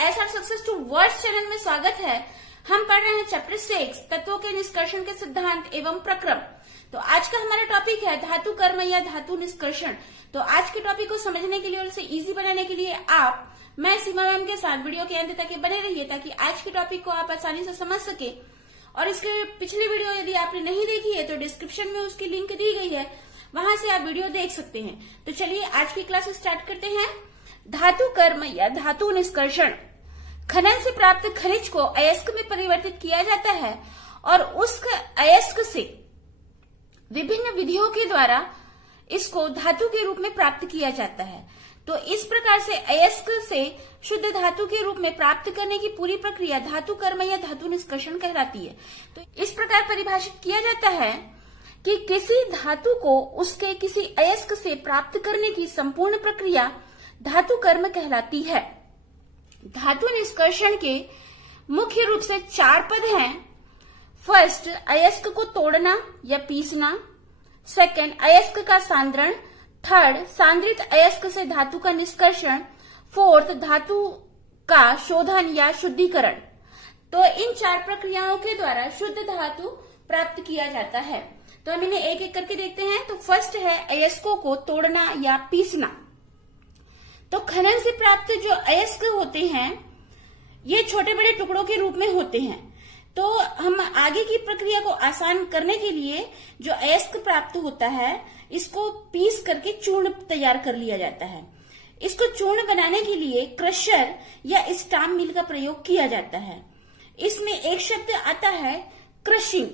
SR success towards channel में स्वागत है। हम पढ़ रहे हैं चैप्टर 6 तत्वों के निष्कर्षण के सिद्धांत एवं प्रक्रम। तो आज का हमारा टॉपिक है धातु कर्म या धातु निष्कर्षण। तो आज के टॉपिक को समझने के लिए और इसे इजी बनाने के लिए मैं सीमा मैम के साथ वीडियो के अंत तक बने रहिए ताकि आज के टॉपिक को आप आसानी से समझ सके। और इसके पिछली वीडियो यदि आपने नहीं देखी है तो डिस्क्रिप्शन में उसकी लिंक दी गई है, वहां से आप वीडियो देख सकते हैं। तो चलिए आज की क्लास स्टार्ट करते हैं। धातु कर्म या धातु निष्कर्षण, खनन से प्राप्त खनिज को अयस्क में परिवर्तित किया जाता है और उस अयस्क से विभिन्न विधियों के द्वारा इसको धातु के रूप में प्राप्त किया जाता है। तो इस प्रकार से अयस्क से शुद्ध धातु के रूप में प्राप्त करने की पूरी प्रक्रिया धातु कर्म या धातु निष्कर्षण कहलाती है। तो इस प्रकार परिभाषित किया जाता है कि किसी धातु को उसके किसी अयस्क से प्राप्त करने की संपूर्ण प्रक्रिया धातु कर्म कहलाती है। धातु निष्कर्षण के मुख्य रूप से 4 पद हैं। फर्स्ट, अयस्क को तोड़ना या पीसना। सेकंड, अयस्क का सांद्रण। थर्ड, सांद्रित अयस्क से धातु का निष्कर्षण। फोर्थ, धातु का शोधन या शुद्धिकरण। तो इन 4 प्रक्रियाओं के द्वारा शुद्ध धातु प्राप्त किया जाता है। तो हम इन्हें एक एक करके देखते हैं। तो फर्स्ट है अयस्कों को तोड़ना या पीसना। तो खनन से प्राप्त जो अयस्क होते हैं ये छोटे बड़े टुकड़ों के रूप में होते हैं। तो हम आगे की प्रक्रिया को आसान करने के लिए जो अयस्क प्राप्त होता है इसको पीस करके चूर्ण तैयार कर लिया जाता है। इसको चूर्ण बनाने के लिए क्रशर या स्टाम्प मिल का प्रयोग किया जाता है। इसमें एक शब्द आता है क्रशिंग।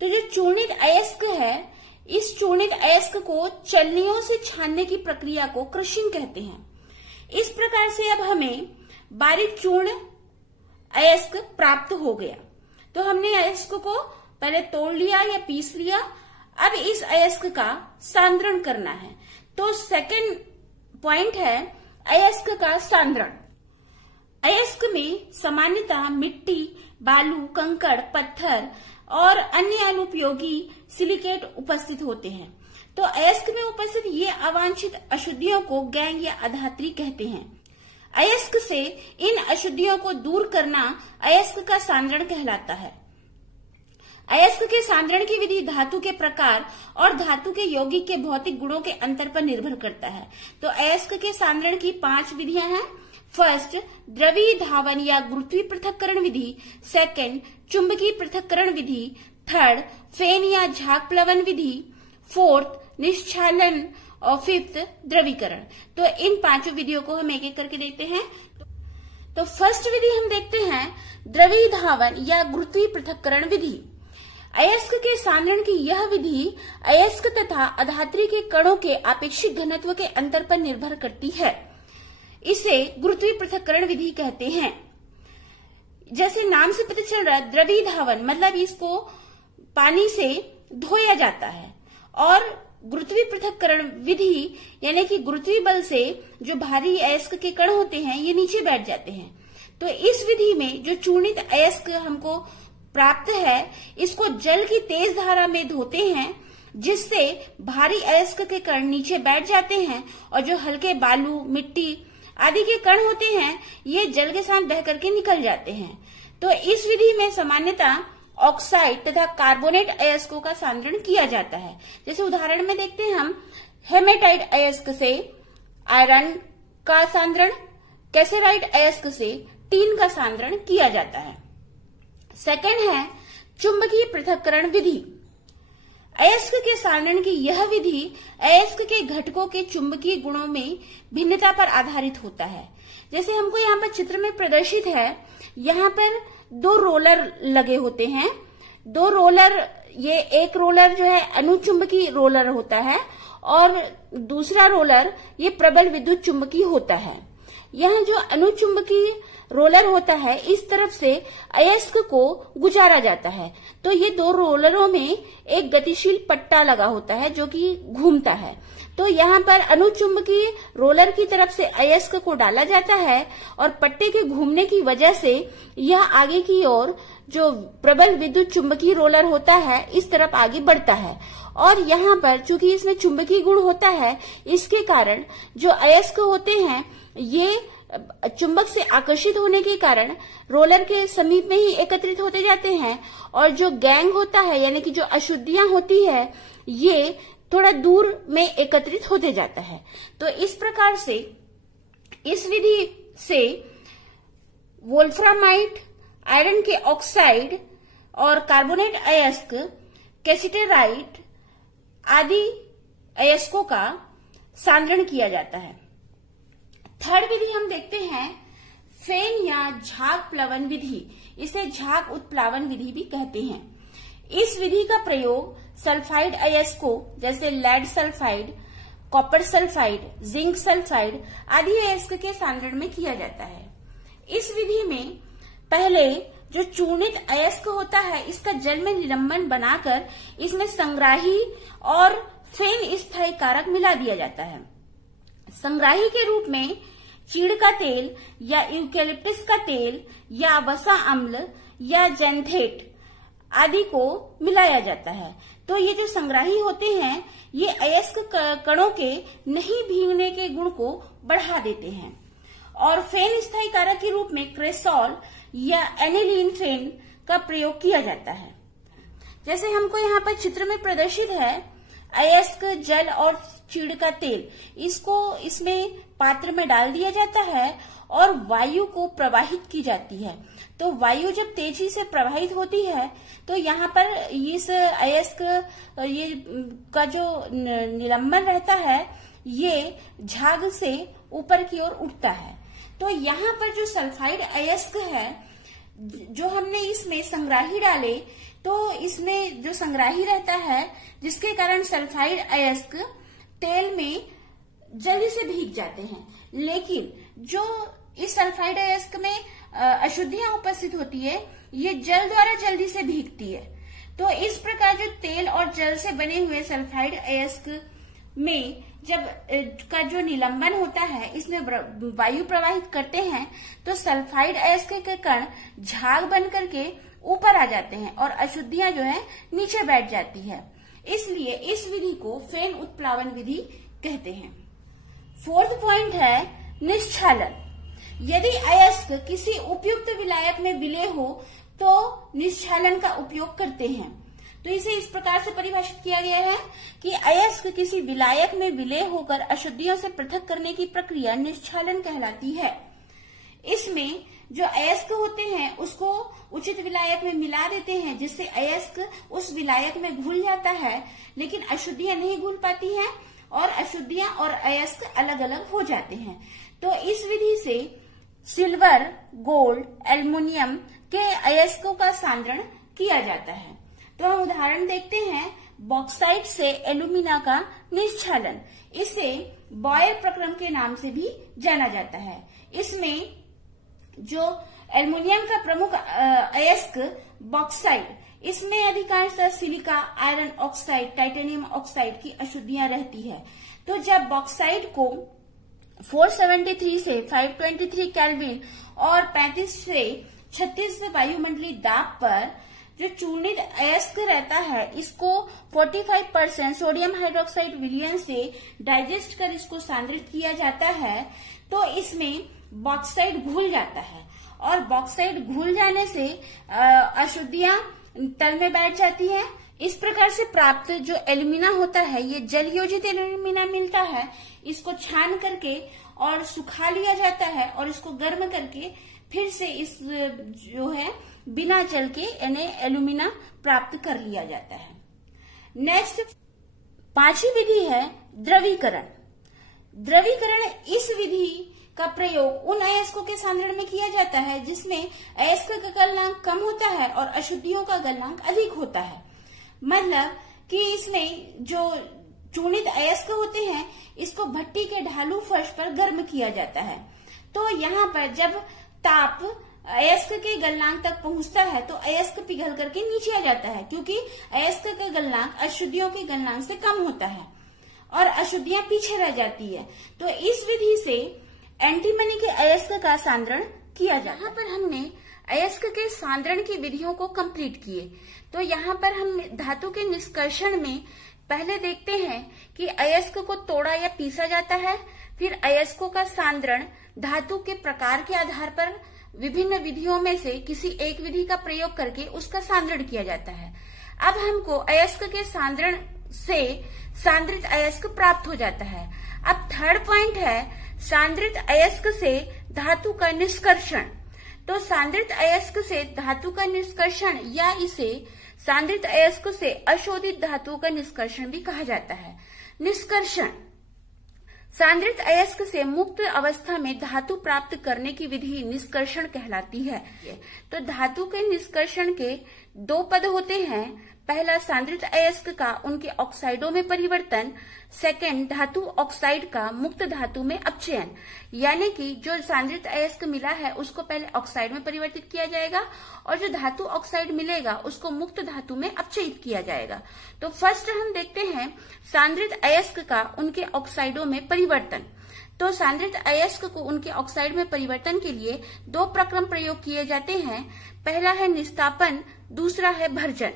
तो जो चूर्णित अयस्क है, इस चूर्णित अयस्क को चलनियों से छानने की प्रक्रिया को क्रशिंग कहते हैं। इस प्रकार से अब हमें बारीक चूर्ण अयस्क प्राप्त हो गया। तो हमने अयस्क को पहले तोड़ लिया या पीस लिया। अब इस अयस्क का सांद्रण करना है। तो सेकंड पॉइंट है अयस्क का सांद्रण। अयस्क में सामान्यतः मिट्टी, बालू, कंकड़, पत्थर और अन्य अनुपयोगी सिलिकेट उपस्थित होते हैं। तो अयस्क में उपस्थित ये अवांछित अशुद्धियों को गैंग या अधात्री कहते हैं। अयस्क से इन अशुद्धियों को दूर करना अयस्क का सांद्रण कहलाता है। अयस्क के सांद्रण की विधि धातु के प्रकार और धातु के यौगिक के भौतिक गुणों के अंतर पर निर्भर करता है। तो अयस्क के सांद्रण की 5 विधियां हैं। फर्स्ट, द्रवी धावन या गुरुत्वीय पृथक्करण विधि। सेकंड, चुंबकीय पृथक्करण विधि। थर्ड, फेन या झाग प्लवन विधि। फोर्थ, निश्चालन और फिफ्थ, द्रवीकरण। तो इन 5 विधियों को हम एक एक करके देखते हैं। तो फर्स्ट विधि हम देखते हैं द्रवी धावन या गुरुत्वीय पृथक्करण विधि। अयस्क के सांद्रण की यह विधि अयस्क तथा अधात्री के कणों के आपेक्षिक घनत्व के अंतर पर निर्भर करती है। इसे गुरुत्वीय पृथक्करण विधि कहते हैं। जैसे नाम से पता चल रहा है, द्रवी धावन मतलब इसको पानी से धोया जाता है और गुरुत्वीय पृथक्करण विधि यानी कि गुरुत्वीय बल से जो भारी अयस्क के कण होते हैं ये नीचे बैठ जाते हैं। तो इस विधि में जो चूर्णित अयस्क हमको प्राप्त है इसको जल की तेज धारा में धोते हैं, जिससे भारी अयस्क के कण नीचे बैठ जाते हैं और जो हल्के बालू, मिट्टी आदि के कण होते हैं ये जल के साथ बह करके निकल जाते हैं। तो इस विधि में सामान्यतः ऑक्साइड तथा कार्बोनेट अयस्कों का सांद्रण किया जाता है। जैसे उदाहरण में देखते हैं हम हेमेटाइट अयस्क से आयरन का सांद्रण, कैसेराइट अयस्क से टीन का सांद्रण किया जाता है। सेकंड है चुंबकीय पृथक्करण विधि। अयस्क के सांद्रण की यह विधि अयस्क के घटकों के चुंबकीय गुणों में भिन्नता पर आधारित होता है। जैसे हमको यहाँ पर चित्र में प्रदर्शित है, यहाँ पर 2 रोलर लगे होते हैं। 2 रोलर, ये एक रोलर जो है अनुचुंबकीय रोलर होता है और दूसरा रोलर ये प्रबल विद्युत चुंबकीय होता है। यह जो अनुचुंबकीय रोलर होता है इस तरफ से अयस्क को गुजारा जाता है। तो ये 2 रोलरों में एक गतिशील पट्टा लगा होता है जो कि घूमता है। तो यहाँ पर अनुचुंबकीय रोलर की तरफ से अयस्क को डाला जाता है और पट्टे के घूमने की वजह से यह आगे की ओर जो प्रबल विद्युत चुंबकीय रोलर होता है इस तरफ आगे बढ़ता है। और यहाँ पर चूंकि इसमें चुंबकीय गुण होता है इसके कारण जो अयस्क होते हैं ये चुंबक से आकर्षित होने के कारण रोलर के समीप में ही एकत्रित होते जाते हैं और जो गैंग होता है यानी कि जो अशुद्धियां होती है ये थोड़ा दूर में एकत्रित होते जाता है। तो इस प्रकार से इस विधि से वोल्फ्रामाइट, आयरन के ऑक्साइड और कार्बोनेट अयस्क, कैसिटेराइट आदि अयस्कों का सांद्रण किया जाता है। थर्ड विधि हम देखते हैं फेन या झाग प्लवन विधि। इसे झाग उत्प्लावन विधि भी कहते हैं। इस विधि का प्रयोग सल्फाइड अयस्कों जैसे lead sulphide, copper sulphide, zinc sulphide आदि अयस्क के सांद्रण में किया जाता है। इस विधि में पहले जो चूर्णित अयस्क होता है इसका जल में निलंबन बनाकर इसमें संग्राही और फेन स्थायी कारक मिला दिया जाता है। संग्राही के रूप में चीड़ का तेल या यूकेलिप्टस का तेल या वसा अम्ल या जेंथेट आदि को मिलाया जाता है। तो ये जो संग्राही होते हैं ये अयस्क कणों के नहीं भीगने के गुण को बढ़ा देते हैं। और फेन स्थायी कारक के रूप में क्रेसॉल या एनिलीन फेन का प्रयोग किया जाता है। जैसे हमको यहाँ पर चित्र में प्रदर्शित है अयस्क, जल और चीड़ का तेल, इसको इसमें पात्र में डाल दिया जाता है और वायु को प्रवाहित की जाती है। तो वायु जब तेजी से प्रवाहित होती है तो यहाँ पर इस अयस्क ये का जो निलंबन रहता है ये झाग से ऊपर की ओर उठता है। तो यहाँ पर जो सल्फाइड अयस्क है जो हमने इसमें संग्राही डाले तो इसमें जो संग्राही रहता है जिसके कारण सल्फाइड अयस्क तेल में जल्दी से भीग जाते हैं। लेकिन जो इस सल्फाइड अयस्क में अशुद्धियां उपस्थित होती है ये जल द्वारा जल्दी से भीगती है। तो इस प्रकार जो तेल और जल से बने हुए सल्फाइड अयस्क में जब का जो निलंबन होता है इसमें वायु प्रवाहित करते हैं तो सल्फाइड अयस्क के कण झाग बन करके ऊपर आ जाते हैं और अशुद्धियां जो है नीचे बैठ जाती है। इसलिए इस विधि को फेन उत्प्लावन विधि कहते हैं। फोर्थ पॉइंट है निश्चालन। यदि अयस्क किसी उपयुक्त विलायक में विलय हो तो निश्चालन का उपयोग करते हैं। तो इसे इस प्रकार से परिभाषित किया गया है कि अयस्क किसी विलायक में विलय होकर अशुद्धियों से पृथक करने की प्रक्रिया निश्चालन कहलाती है। इसमें जो अयस्क होते हैं उसको उचित विलायक में मिला देते हैं जिससे अयस्क उस विलायक में घुल जाता है, लेकिन अशुद्धियां नहीं घुल पाती हैं और अशुद्धियां और अयस्क अलग अलग हो जाते हैं। तो इस विधि से सिल्वर, गोल्ड, एल्युमिनियम के अयस्कों का सांद्रण किया जाता है। तो हम उदाहरण देखते हैं बॉक्साइट से एल्यूमिना का निश्चालन। इसे बॉयर प्रक्रम के नाम से भी जाना जाता है। इसमें जो एल्युमिनियम का प्रमुख अयस्क बॉक्साइट, इसमें अधिकांशतः silica, iron oxide, titanium oxide की अशुद्धियां रहती है। तो जब बॉक्साइट को 473 से 523 केल्विन और 35 से 36 वायुमंडलीय दाब पर जो चूर्णित अयस्क रहता है इसको 45% सोडियम हाइड्रोक्साइड विलयन से डाइजेस्ट कर इसको सांद्रित किया जाता है तो इसमें बॉक्साइट घुल जाता है और बॉक्साइट घुल जाने से अशुद्धियां तल में बैठ जाती है। इस प्रकार से प्राप्त जो एल्यूमिना होता है ये जल योजित एल्यूमिना मिलता है। इसको छान करके और सुखा लिया जाता है और इसको गर्म करके फिर से इस जो है बिना जल के यानी एल्यूमिना प्राप्त कर लिया जाता है। नेक्स्ट पांचवी विधि है द्रवीकरण। द्रवीकरण इस विधि का प्रयोग उन अयस्कों के सांद्रण में किया जाता है जिसमें अयस्क का गलनांक कम होता है और अशुद्धियों का गलनांक अधिक होता है। मतलब कि इसमें जो चूर्णित अयस्क होते हैं इसको भट्टी के ढालू फर्श पर गर्म किया जाता है। तो यहाँ पर जब ताप अयस्क के गलनांक तक पहुंचता है तो अयस्क पिघल करके नीचे आ जाता है क्योंकि अयस्क का गलनांक अशुद्धियों के गलनांक से कम होता है और अशुद्धियां पीछे रह जाती है। तो इस विधि से एंटीमनी के अयस्क का सांद्रण किया जाता है। यहाँ पर हमने अयस्क के सांद्रण की विधियों को कंप्लीट किए। तो यहाँ पर हम धातु के निष्कर्षण में पहले देखते हैं कि अयस्क को तोड़ा या पीसा जाता है, फिर अयस्कों का सांद्रण धातु के प्रकार के आधार पर विभिन्न विधियों में से किसी एक विधि का प्रयोग करके उसका सांद्रण किया जाता है। अब हमको अयस्क के सांद्रण से सांद्रित अयस्क प्राप्त हो जाता है। अब थर्ड पॉइंट है सांद्रित अयस्क से धातु का निष्कर्षण। तो सांद्रित अयस्क से धातु का निष्कर्षण या इसे सांद्रित अयस्क से अशोधित धातुओं का निष्कर्षण भी कहा जाता है। निष्कर्षण सांद्रित अयस्क से मुक्त अवस्था में धातु प्राप्त करने की विधि निष्कर्षण कहलाती है। तो धातु के निष्कर्षण के दो पद होते हैं। पहला सांद्रित अयस्क का उनके ऑक्साइडों में परिवर्तन, सेकंड धातु ऑक्साइड का मुक्त धातु में अपचयन। यानी कि जो सांद्रित अयस्क मिला है उसको पहले ऑक्साइड में परिवर्तित किया जाएगा और जो धातु ऑक्साइड मिलेगा उसको मुक्त धातु में अपचयित किया जाएगा। तो फर्स्ट हम देखते हैं सांद्रित अयस्क का उनके ऑक्साइडों में परिवर्तन। तो सांद्रित अयस्क को उनके ऑक्साइड में परिवर्तन के लिए दो प्रक्रम प्रयोग किए जाते हैं। पहला है निस्तापन, दूसरा है भर्जन।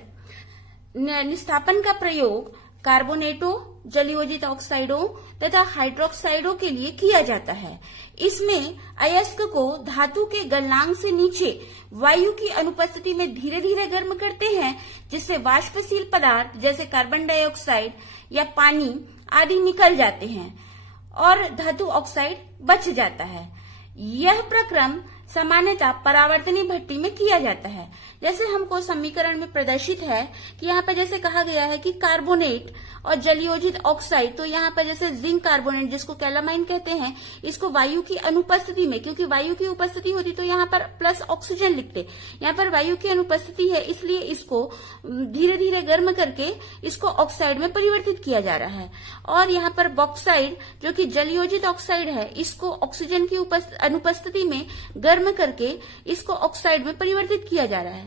निस्तापन का प्रयोग कार्बोनेटों, जलयोजित ऑक्साइडों तथा हाइड्रोक्साइडों के लिए किया जाता है। इसमें अयस्क को धातु के गलनांक से नीचे वायु की अनुपस्थिति में धीरे धीरे गर्म करते हैं, जिससे वाष्पशील पदार्थ जैसे कार्बन डाइऑक्साइड या पानी आदि निकल जाते हैं और धातु ऑक्साइड बच जाता है। यह प्रक्रम सामान्यतः परावर्तनी भट्टी में किया जाता है। जैसे हमको समीकरण में प्रदर्शित है कि यहाँ पर जैसे कहा गया है कि कार्बोनेट और जलयोजित ऑक्साइड, तो यहाँ पर जैसे जिंक कार्बोनेट जिसको कैलामाइन कहते हैं, इसको वायु की अनुपस्थिति में, क्योंकि वायु की उपस्थिति होती तो यहाँ पर प्लस ऑक्सीजन लिखते, यहाँ पर वायु की अनुपस्थिति है इसलिए इसको धीरे धीरे गर्म करके इसको ऑक्साइड में परिवर्तित किया जा रहा है। और यहाँ पर बॉक्साइड जो कि जलयोजित ऑक्साइड है, इसको ऑक्सीजन की अनुपस्थिति में गर्म करके इसको ऑक्साइड में परिवर्तित किया जा रहा है।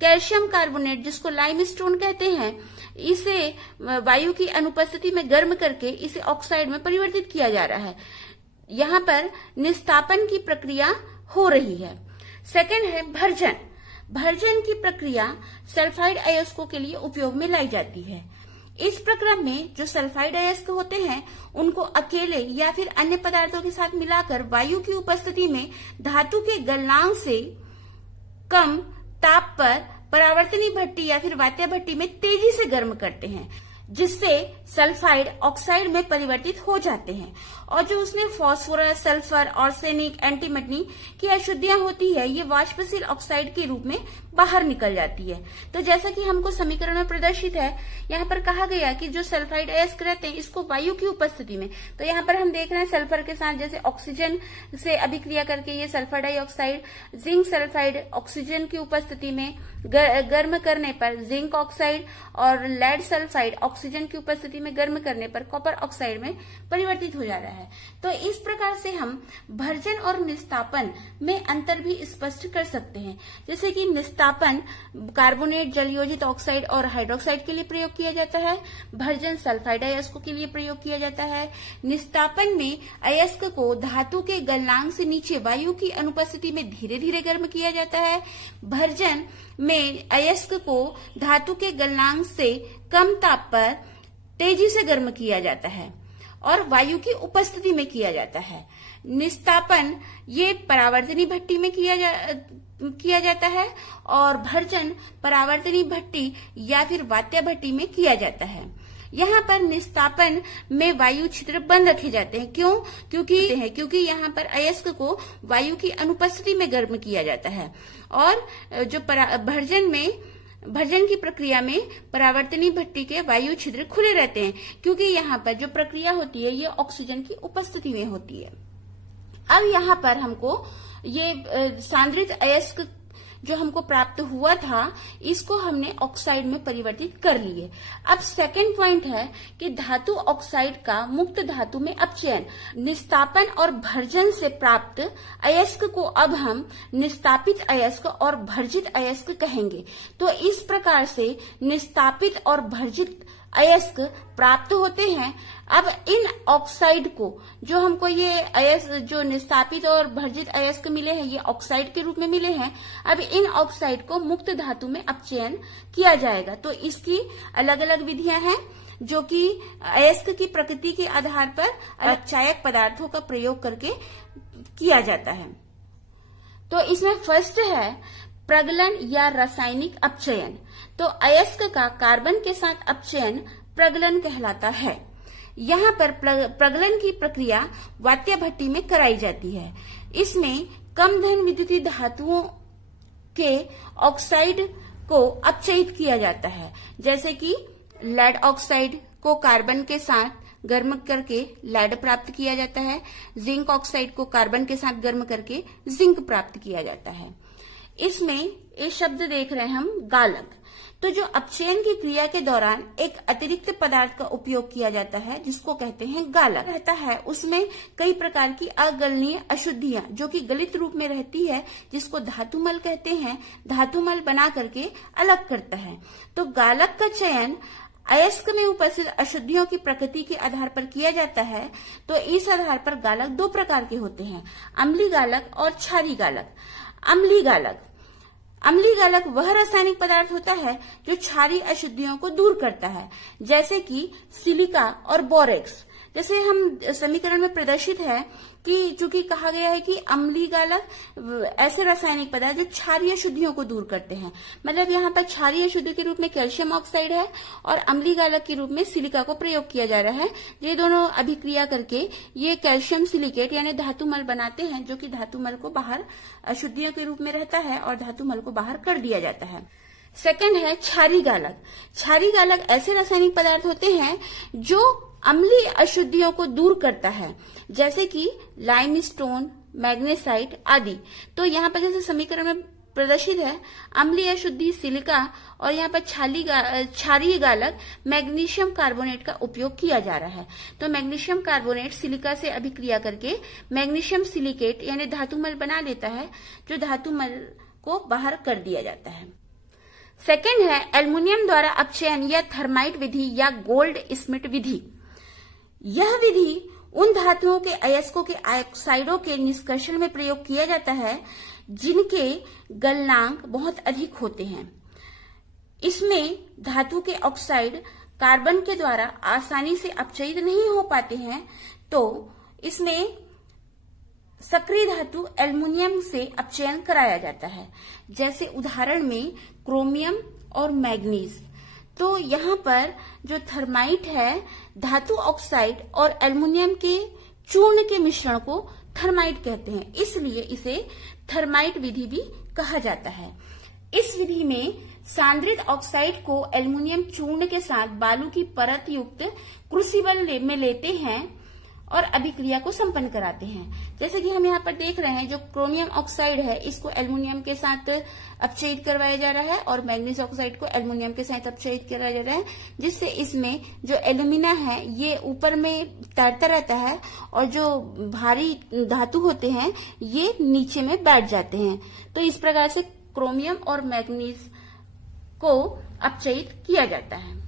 कैल्शियम कार्बोनेट जिसको लाइमस्टोन कहते हैं, इसे वायु की अनुपस्थिति में गर्म करके इसे ऑक्साइड में परिवर्तित किया जा रहा है। यहाँ पर निस्तापन की प्रक्रिया हो रही है। सेकंड है भर्जन। भर्जन की प्रक्रिया सल्फाइड अयस्कों के लिए उपयोग में लाई जाती है। इस प्रक्रम में जो सल्फाइड अयस्क होते हैं उनको अकेले या फिर अन्य पदार्थों के साथ मिलाकर वायु की उपस्थिति में धातु के गलनांक से कम ताप पर परावर्तनी भट्टी या फिर वात्या भट्टी में तेजी से गर्म करते हैं, जिससे सल्फाइड ऑक्साइड में परिवर्तित हो जाते हैं और जो उसमें फास्फोरस, सल्फर, आर्सेनिक, एंटीमनी की अशुद्धियां होती है ये वाष्पशील ऑक्साइड के रूप में बाहर निकल जाती है। तो जैसा कि हमको समीकरण में प्रदर्शित है, यहाँ पर कहा गया कि जो सल्फाइड अयस्क रहते हैं इसको वायु की उपस्थिति में, तो यहाँ पर हम देख रहे हैं सल्फर के साथ जैसे ऑक्सीजन से अभिक्रिया करके ये sulphur dioxide zinc sulphide oxygen की उपस्थिति में गर्म करने पर जिंक ऑक्साइड और लेड सल्फाइड ऑक्सीजन की उपस्थिति में गर्म करने पर कॉपर ऑक्साइड में परिवर्तित हो जा रहा है। तो इस प्रकार से हम भर्जन और निस्तापन में अंतर भी स्पष्ट कर सकते हैं। जैसे कि निस्तापन कार्बोनेट, जलयोजित ऑक्साइड और हाइड्रोक्साइड के लिए प्रयोग किया जाता है, भर्जन सल्फाइड अयस्कों के लिए प्रयोग किया जाता है। निस्तापन में अयस्क को धातु के गलनांक से नीचे वायु की अनुपस्थिति में धीरे धीरे गर्म किया जाता है। भर्जन में अयस्क को धातु के गलनांक से कम ताप पर तेजी से गर्म किया जाता है और वायु की उपस्थिति में किया जाता है। निस्तापन ये परावर्तनी भट्टी में किया जाता है और भर्जन परावर्तनी भट्टी या फिर वात्या भट्टी में किया जाता है। यहाँ पर निस्तापन में वायु छिद्र बंद रखे जाते हैं। क्यों? क्योंकि यहाँ पर अयस्क को वायु की अनुपस्थिति में गर्म किया जाता है और जो भर्जन की प्रक्रिया में परावर्तनी भट्टी के वायु छिद्र खुले रहते हैं, क्योंकि यहाँ पर जो प्रक्रिया होती है ये ऑक्सीजन की उपस्थिति में होती है। अब यहाँ पर हमको ये सांद्रित अयस्क जो हमको प्राप्त हुआ था इसको हमने ऑक्साइड में परिवर्तित कर लिए। अब सेकंड पॉइंट है कि धातु ऑक्साइड का मुक्त धातु में अपचयन। निस्तापन और भर्जन से प्राप्त अयस्क को अब हम निस्तापित अयस्क और भर्जित अयस्क कहेंगे। तो इस प्रकार से निस्तापित और भर्जित अयस्क प्राप्त होते हैं। अब इन ऑक्साइड को जो हमको ये अयस्क जो निस्तापित और भर्जित अयस्क मिले हैं ये ऑक्साइड के रूप में मिले हैं। अब इन ऑक्साइड को मुक्त धातु में अपचयन किया जाएगा। तो इसकी अलग अलग विधियां हैं। जो कि अयस्क की प्रकृति के आधार पर अपचायक पदार्थों का प्रयोग करके किया जाता है। तो इसमें फर्स्ट है प्रगलन या रासायनिक अपचयन। तो अयस्क का कार्बन के साथ अपचयन प्रगलन कहलाता है। यहाँ पर प्रगलन की प्रक्रिया वात्य भट्टी में कराई जाती है। इसमें कम धन विद्युतीय धातुओं के ऑक्साइड को अपचयित किया जाता है, जैसे कि लेड ऑक्साइड को कार्बन के साथ गर्म करके लेड प्राप्त किया जाता है। जिंक ऑक्साइड को कार्बन के साथ गर्म करके जिंक प्राप्त किया जाता है। इसमें एक शब्द देख रहे हैं हम, गालक। तो जो अपचयन की क्रिया के दौरान एक अतिरिक्त पदार्थ का उपयोग किया जाता है जिसको कहते हैं गालक रहता है। उसमें कई प्रकार की अगलनीय अशुद्धियां जो कि गलित रूप में रहती है, जिसको धातुमल कहते हैं, धातुमल बना करके अलग करता है। तो गालक का चयन अयस्क में उपस्थित अशुद्धियों की प्रकृति के आधार पर किया जाता है। तो इस आधार पर गालक दो प्रकार के होते हैं, अम्लीय गालक और क्षारीय गालक। अम्लीय गालक वह रासायनिक पदार्थ होता है जो क्षारीय अशुद्धियों को दूर करता है, जैसे कि सिलिका और बोरेक्स। जैसे हम समीकरण में प्रदर्शित है कि चूंकि कहा गया है कि अम्लीय गालक ऐसे रासायनिक पदार्थ जो क्षारीय अशुद्धियों को दूर करते हैं, मतलब यहाँ पर क्षारीय अशुद्धि के रूप में कैल्शियम ऑक्साइड है और अम्लीय गालक के रूप में सिलिका को प्रयोग किया जा रहा है। ये दोनों अभिक्रिया करके ये कैल्शियम सिलिकेट यानी धातुमल बनाते हैं, जो कि धातुमल को बाहर अशुद्धियों के रूप में रहता है और धातुमल को बाहर कर दिया जाता है। सेकंड है क्षारीय गालक। क्षारीय गालक ऐसे रासायनिक पदार्थ होते हैं जो अम्लीय अशुद्धियों को दूर करता है, जैसे कि लाइमस्टोन, मैग्नेसाइट आदि। तो यहाँ पर जैसे समीकरण में प्रदर्शित है, अम्लीय अशुद्धि सिलिका और यहाँ पर क्षारीय गालक मैग्नीशियम कार्बोनेट का उपयोग किया जा रहा है। तो मैग्नीशियम कार्बोनेट सिलिका से अभिक्रिया करके मैग्नीशियम सिलिकेट यानी धातुमल बना लेता है, जो धातुमल को बाहर कर दिया जाता है। सेकंड है एल्युमिनियम द्वारा अपचयन या थर्माइट विधि या गोल्ड स्मिट विधि। यह विधि उन धातुओं के अयस्कों के ऑक्साइडों के निष्कर्षण में प्रयोग किया जाता है जिनके गलनांक बहुत अधिक होते हैं। इसमें धातु के ऑक्साइड कार्बन के द्वारा आसानी से अपचयित नहीं हो पाते हैं, तो इसमें सक्रिय धातु एल्युमिनियम से अपचयन कराया जाता है। जैसे उदाहरण में क्रोमियम और मैग्नीज। तो यहाँ पर जो थर्माइट है, धातु ऑक्साइड और एल्युमिनियम के चूर्ण के मिश्रण को थर्माइट कहते हैं, इसलिए इसे थर्माइट विधि भी कहा जाता है। इस विधि में सांद्रित ऑक्साइड को एल्युमिनियम चूर्ण के साथ बालू की परत युक्त क्रूसिबल में लेते हैं और अभिक्रिया को संपन्न कराते हैं। जैसे कि हम यहाँ पर देख रहे हैं, जो क्रोमियम ऑक्साइड है इसको एल्युमिनियम के साथ अपचयित करवाया जा रहा है और मैग्नीज ऑक्साइड को एल्युमिनियम के साथ अपचयित कराया जा रहा है, जिससे इसमें जो एल्यूमिना है ये ऊपर में तैरता रहता है और जो भारी धातु होते हैं ये नीचे में बैठ जाते हैं। तो इस प्रकार से क्रोमियम और मैग्नीज को अपचयित किया जाता है।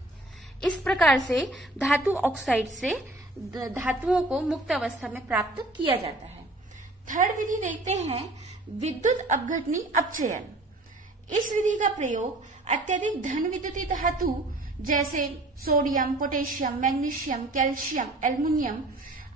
इस प्रकार से धातु ऑक्साइड से धातुओं को मुक्त अवस्था में प्राप्त किया जाता है। थर्ड विधि देखते हैं विद्युत अपघटनी अपचयन। इस विधि का प्रयोग अत्यधिक धन विद्युतीय धातु जैसे sodium, potassium, magnesium, calcium, aluminium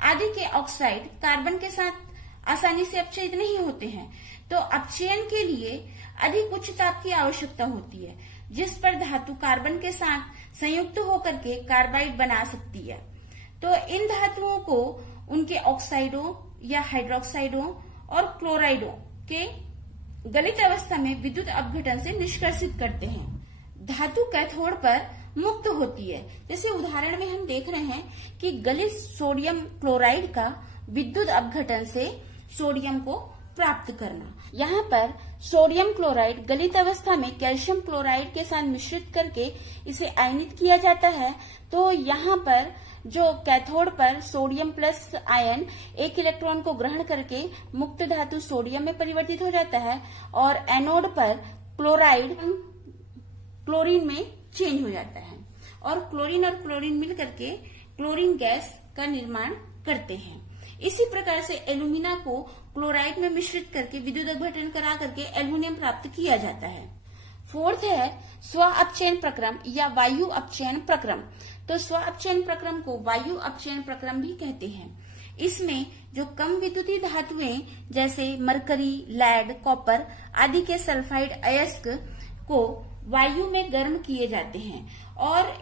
आदि के ऑक्साइड कार्बन के साथ आसानी से अपचयित नहीं होते हैं, तो अपचयन के लिए अधिक उच्च ताप की आवश्यकता होती है, जिस पर धातु कार्बन के साथ संयुक्त होकर के कार्बाइड बना सकती है। तो इन धातुओं को उनके ऑक्साइडों या हाइड्रोक्साइडों और क्लोराइडों के गलित अवस्था में विद्युत अपघटन से निष्कर्षित करते हैं। धातु कैथोड पर मुक्त होती है। जैसे उदाहरण में हम देख रहे हैं कि गलित सोडियम क्लोराइड का विद्युत अपघटन से सोडियम को प्राप्त करना। यहाँ पर सोडियम क्लोराइड गलित अवस्था में कैल्शियम क्लोराइड के साथ मिश्रित करके इसे आयनित किया जाता है। तो यहाँ पर जो कैथोड पर सोडियम प्लस आयन एक इलेक्ट्रॉन को ग्रहण करके मुक्त धातु सोडियम में परिवर्तित हो जाता है और एनोड पर क्लोराइड क्लोरीन में चेंज हो जाता है और क्लोरीन मिल करके क्लोरीन गैस का निर्माण करते हैं। इसी प्रकार से एल्यूमिना को क्लोराइड में मिश्रित करके विद्युत अपघटन करा करके एल्युमिनियम प्राप्त किया जाता है। फोर्थ है स्व अपचयन प्रक्रम या वायु अपचयन प्रक्रम। तो स्व अपचयन प्रक्रम को वायु अपचयन प्रक्रम भी कहते हैं। इसमें जो कम विद्युतीय धातुएं जैसे मरकरी, लेड, कॉपर आदि के सल्फाइड अयस्क को वायु में गर्म किए जाते हैं और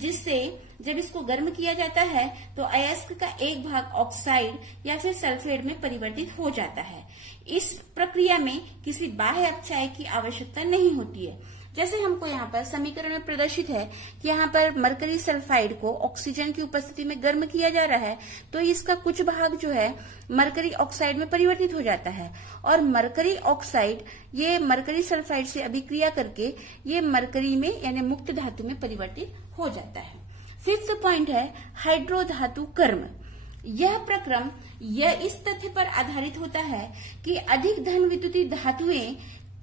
जिससे जब इसको गर्म किया जाता है तो अयस्क का एक भाग ऑक्साइड या फिर सल्फेट में परिवर्तित हो जाता है। इस प्रक्रिया में किसी बाह्य अपचय की आवश्यकता नहीं होती है। जैसे हमको यहाँ पर समीकरण में प्रदर्शित है कि यहाँ पर मरकरी सल्फाइड को ऑक्सीजन की उपस्थिति में गर्म किया जा रहा है तो इसका कुछ भाग जो है मरकरी ऑक्साइड में परिवर्तित हो जाता है और मरकरी ऑक्साइड ये मरकरी सल्फाइड से अभिक्रिया करके ये मरकरी में यानी मुक्त धातु में परिवर्तित हो जाता है। फिफ्थ पॉइंट है हाइड्रोधातु कर्म। यह प्रक्रम यह इस तथ्य पर आधारित होता है कि अधिक धन विद्युतीय धातुएं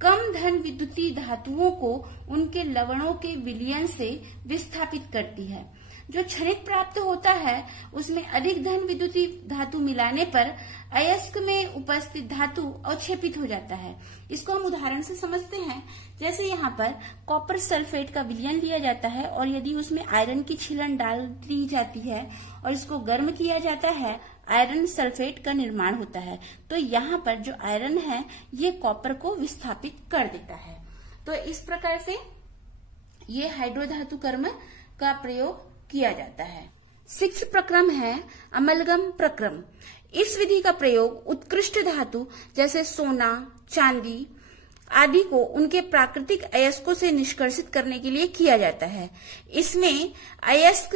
कम धन विद्युतीय धातुओं को उनके लवणों के विलयन से विस्थापित करती है। जो क्षणिक प्राप्त होता है उसमें अधिक धन विद्युतीय धातु मिलाने पर अयस्क में उपस्थित धातु अवक्षेपित हो जाता है। इसको हम उदाहरण से समझते हैं। जैसे यहाँ पर कॉपर सल्फेट का विलयन लिया जाता है और यदि उसमें आयरन की छीलन डाल दी जाती है और इसको गर्म किया जाता है, आयरन सल्फेट का निर्माण होता है। तो यहाँ पर जो आयरन है ये कॉपर को विस्थापित कर देता है। तो इस प्रकार से ये हाइड्रोधातु कर्म का प्रयोग किया जाता है। सिक्स्थ प्रक्रम है अमलगम प्रक्रम। इस विधि का प्रयोग उत्कृष्ट धातु जैसे सोना, चांदी आदि को उनके प्राकृतिक अयस्कों से निष्कर्षित करने के लिए किया जाता है। इसमें अयस्क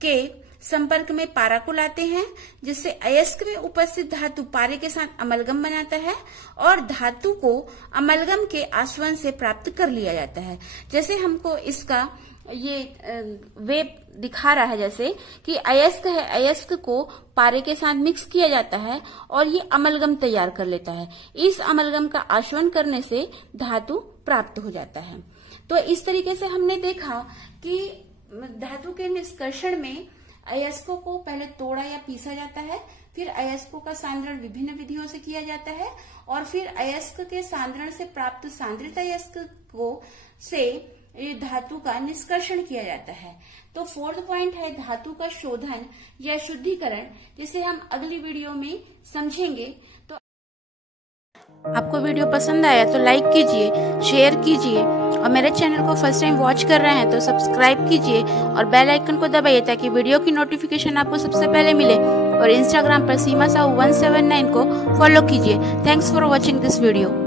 के संपर्क में पारा को लाते हैं जिससे अयस्क में उपस्थित धातु पारे के साथ अमलगम बनाता है और धातु को अमलगम के आसवन से प्राप्त कर लिया जाता है। जैसे हमको इसका ये वेब दिखा रहा है जैसे कि अयस्क है, अयस्क को पारे के साथ मिक्स किया जाता है और ये अमलगम तैयार कर लेता है। इस अमलगम का आसवन करने से धातु प्राप्त हो जाता है। तो इस तरीके से हमने देखा कि धातु के निष्कर्षण में अयस्कों को पहले तोड़ा या पीसा जाता है, फिर अयस्कों का सांद्रण विभिन्न विधियों से किया जाता है और फिर अयस्क के सांद्रण से प्राप्त सांद्रित अयस्क को से धातु का निष्कर्षण किया जाता है। तो फोर्थ पॉइंट है धातु का शोधन या शुद्धिकरण, जिसे हम अगली वीडियो में समझेंगे। तो आपको वीडियो पसंद आया तो लाइक कीजिए, शेयर कीजिए और मेरे चैनल को फर्स्ट टाइम वॉच कर रहे हैं तो सब्सक्राइब कीजिए और बेल आइकन को दबाइए ताकि वीडियो की नोटिफिकेशन आपको सबसे पहले मिले। और इंस्टाग्राम पर सीमा साहू 179 को फॉलो कीजिए। Thanks for watching this video.